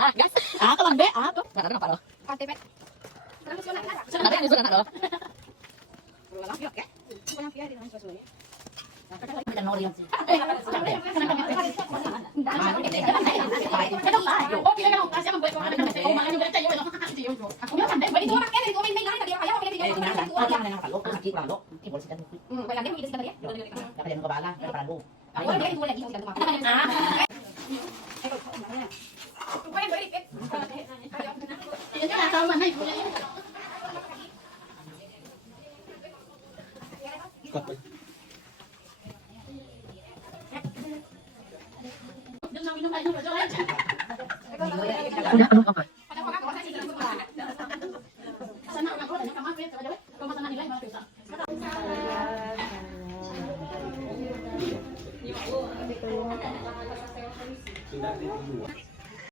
Ah, gas. Ah, kalambe. Ah, to. Nada na paro. Pati pet. Nada ni sudah nada. Walang fiyak ya? Walang fiyak di dalam susu ya. Kita nori yan. Udah, ano ka?